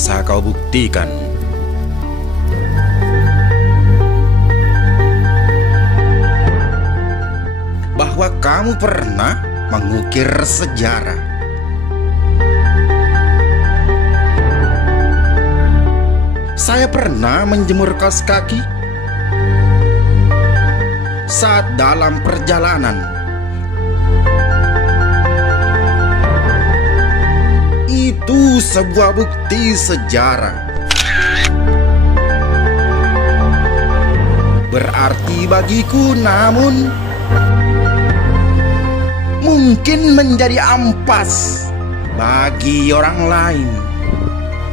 bisa kau buktikan? Bahwa kamu pernah mengukir sejarah. Saya pernah menjemur kaos kaki saat dalam perjalanan. Itu sebuah bukti sejarah. Berarti bagiku, namun mungkin menjadi ampas bagi orang lain.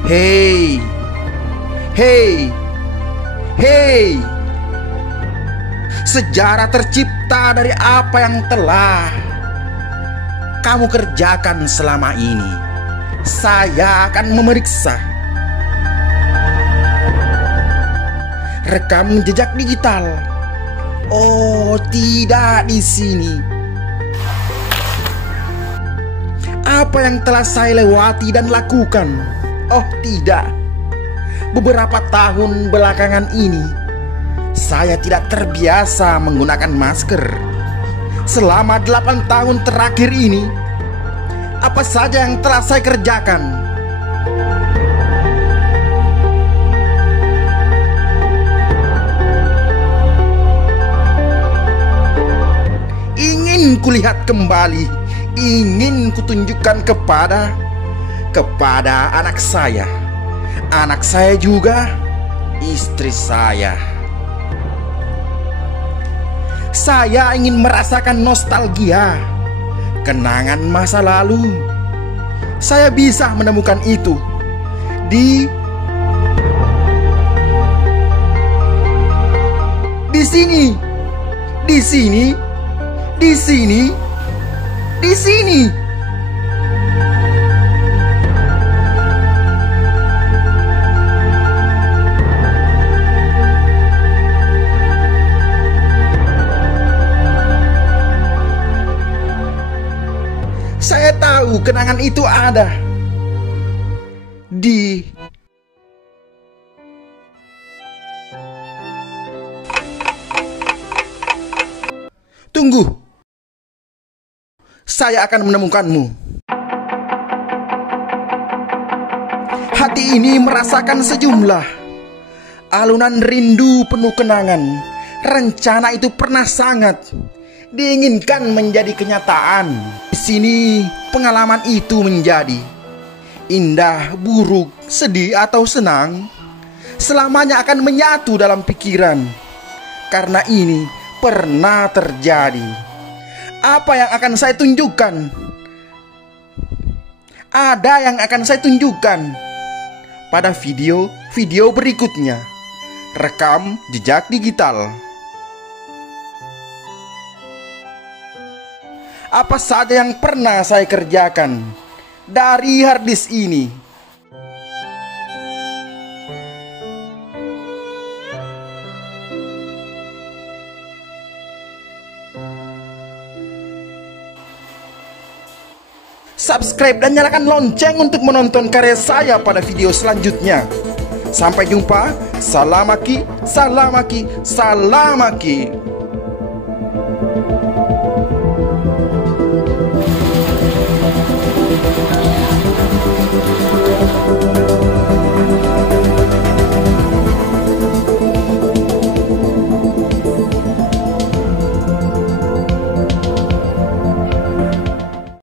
Hei, hei, hei! Sejarah tercipta dari apa yang telah kamu kerjakan selama ini. Saya akan memeriksa rekam jejak digital. Oh, tidak di sini. Apa yang telah saya lewati dan lakukan? Oh, tidak. Beberapa tahun belakangan ini saya tidak terbiasa menggunakan masker. Selama 8 tahun terakhir ini, apa saja yang telah saya kerjakan? Ingin kulihat kembali, ingin kutunjukkan kepada anak saya juga, istri saya. Saya ingin merasakan nostalgia, kenangan masa lalu. Saya bisa menemukan itu di sini, di sini, di sini, di sini. Saya tahu kenangan itu ada di Tunggu. Saya akan menemukanmu. Hati ini merasakan sejumlah alunan rindu penuh kenangan. Rencana itu pernah sangat diinginkan menjadi kenyataan. Di sini pengalaman itu menjadi indah, buruk, sedih atau senang, selamanya akan menyatu dalam pikiran. Karena ini pernah terjadi. Apa yang akan saya tunjukkan? Ada yang akan saya tunjukkan pada video berikutnya. Rekam jejak digital. Apa saja yang pernah saya kerjakan dari harddisk ini? Subscribe dan nyalakan lonceng untuk menonton karya saya pada video selanjutnya. Sampai jumpa. Salamaki, salamaki, salamaki.